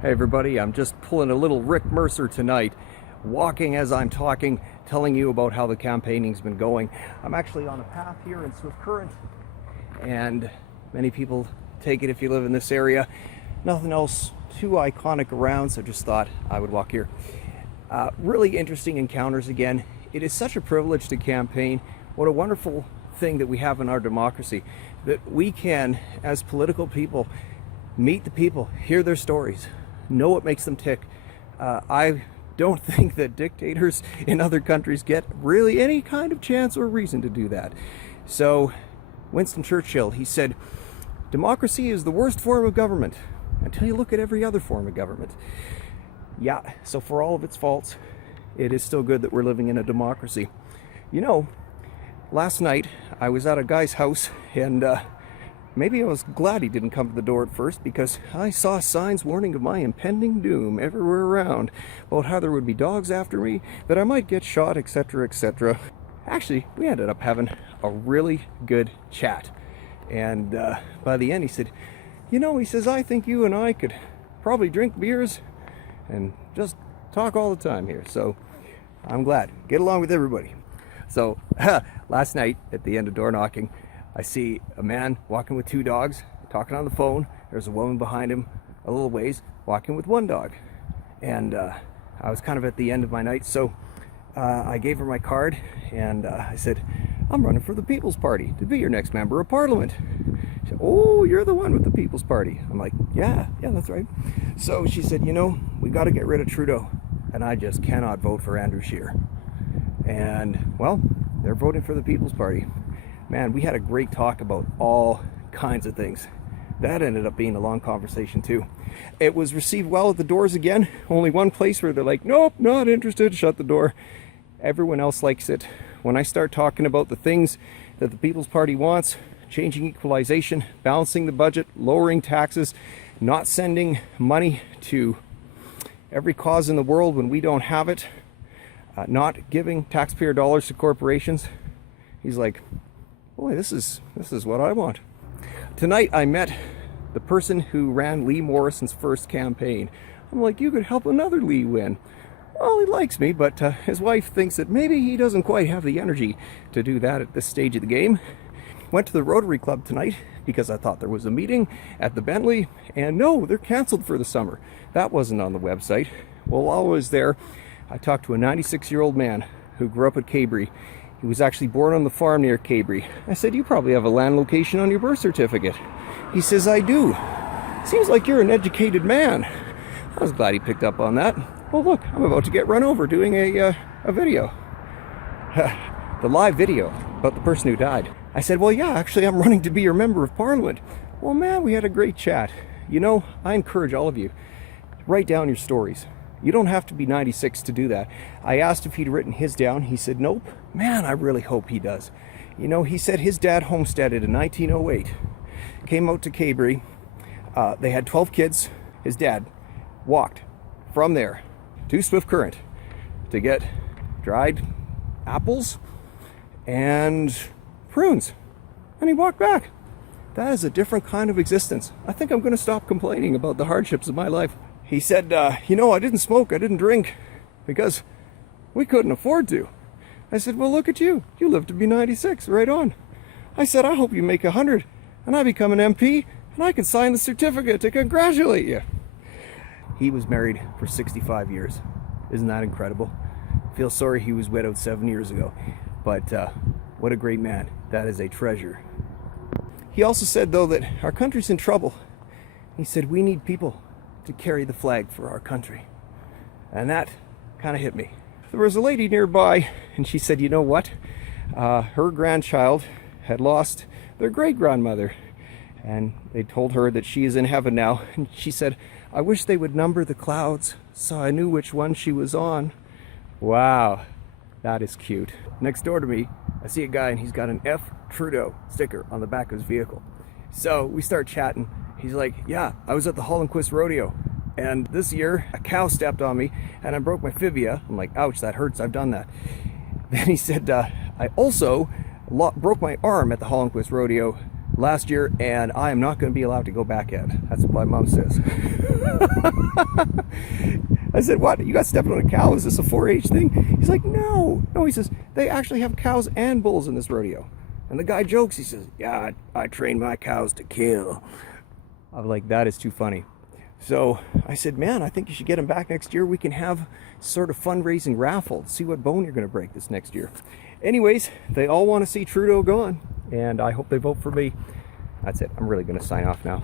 Hey everybody, I'm just pulling a little Rick Mercer tonight, walking as I'm talking, telling you about how the campaigning's been going. I'm actually on a path here in Swift Current, and many people take it if you live in this area. Nothing else too iconic around, so just thought I would walk here. Really interesting encounters again. It is such a privilege to campaign. What a wonderful thing that we have in our democracy, that we can, as political people, meet the people, hear their stories, know what makes them tick. I don't think that dictators in other countries get really any kind of chance or reason to do that. So Winston Churchill, he said, democracy is the worst form of government until you look at every other form of government. Yeah, so for all of its faults, it is still good that we're living in a democracy. You know, last night I was at a guy's house, and maybe I was glad he didn't come to the door at first, because I saw signs warning of my impending doom everywhere around, about how there would be dogs after me, that I might get shot, etc., etc. Actually, we ended up having a really good chat. And by the end he said, you know, he says, I think you and I could probably drink beers and just talk all the time here. So I'm glad. Get along with everybody. So last night at the end of door knocking, I see a man walking with two dogs, talking on the phone. There's a woman behind him a little ways, walking with one dog. And I was kind of at the end of my night, so I gave her my card, and I said, I'm running for the People's Party to be your next member of Parliament. She said, oh, you're the one with the People's Party. I'm like, yeah, that's right. So she said, you know, we got to get rid of Trudeau, and I just cannot vote for Andrew Scheer. And, well, they're voting for the People's Party. Man, we had a great talk about all kinds of things. That ended up being a long conversation too. It was received well at the doors again. Only one place where they're like, nope, not interested, shut the door. Everyone else likes it. When I start talking about the things that the People's Party wants, changing equalization, balancing the budget, lowering taxes, not sending money to every cause in the world when we don't have it, not giving taxpayer dollars to corporations, he's like, boy, this is what I want. Tonight I met the person who ran Lee Morrison's first campaign. I'm like, you could help another Lee win. Well, he likes me, but his wife thinks that maybe he doesn't quite have the energy to do that at this stage of the game. Went to the Rotary Club tonight because I thought there was a meeting at the Bentley, and no, they're canceled for the summer. That wasn't on the website. Well, while I was there, I talked to a 96-year-old man who grew up at Cabri. He was actually born on the farm near Cabri. I said, you probably have a land location on your birth certificate. He says, I do. Seems like you're an educated man. I was glad he picked up on that. Oh, look, I'm about to get run over doing a video. The live video about the person who died. I said, well, yeah, actually, I'm running to be your member of Parliament. Well, man, we had a great chat. You know, I encourage all of you, write down your stories. You don't have to be 96 to do that. I asked if he'd written his down. He said, nope. Man, I really hope he does. You know, he said his dad homesteaded in 1908. Came out to Cabri. They had 12 kids. His dad walked from there to Swift Current to get dried apples and prunes. And he walked back. That is a different kind of existence. I think I'm going to stop complaining about the hardships of my life. He said, you know, I didn't smoke, I didn't drink, because we couldn't afford to. I said, well, look at you. You live to be 96, right on. I said, I hope you make 100, and I become an MP, and I can sign the certificate to congratulate you. He was married for 65 years. Isn't that incredible? Feel sorry he was widowed 7 years ago. But what a great man. That is a treasure. He also said, though, that our country's in trouble. He said, we need people to carry the flag for our country. And that kind of hit me. There was a lady nearby, and she said, you know what? Her grandchild had lost their great-grandmother, and they told her that she is in heaven now. And she said, I wish they would number the clouds so I knew which one she was on. Wow, that is cute. Next door to me, I see a guy, and he's got an F. Trudeau sticker on the back of his vehicle. So we start chatting. He's like, yeah, I was at the Hollonquist rodeo, and this year a cow stepped on me and I broke my fibia. I'm like, ouch, that hurts, I've done that. Then he said, I also broke my arm at the Hollonquist rodeo last year, and I am not going to be allowed to go back yet. That's what my mom says. I said, what? You got stepping on a cow? Is this a 4-H thing? He's like, no. No, he says, they actually have cows and bulls in this rodeo. And the guy jokes, he says, yeah, I train my cows to kill. I'm like, that is too funny. So I said, man, I think you should get him back next year. We can have sort of fundraising raffle. See what bone you're going to break this next year. Anyways, they all want to see Trudeau gone, and I hope they vote for me. That's it. I'm really going to sign off now.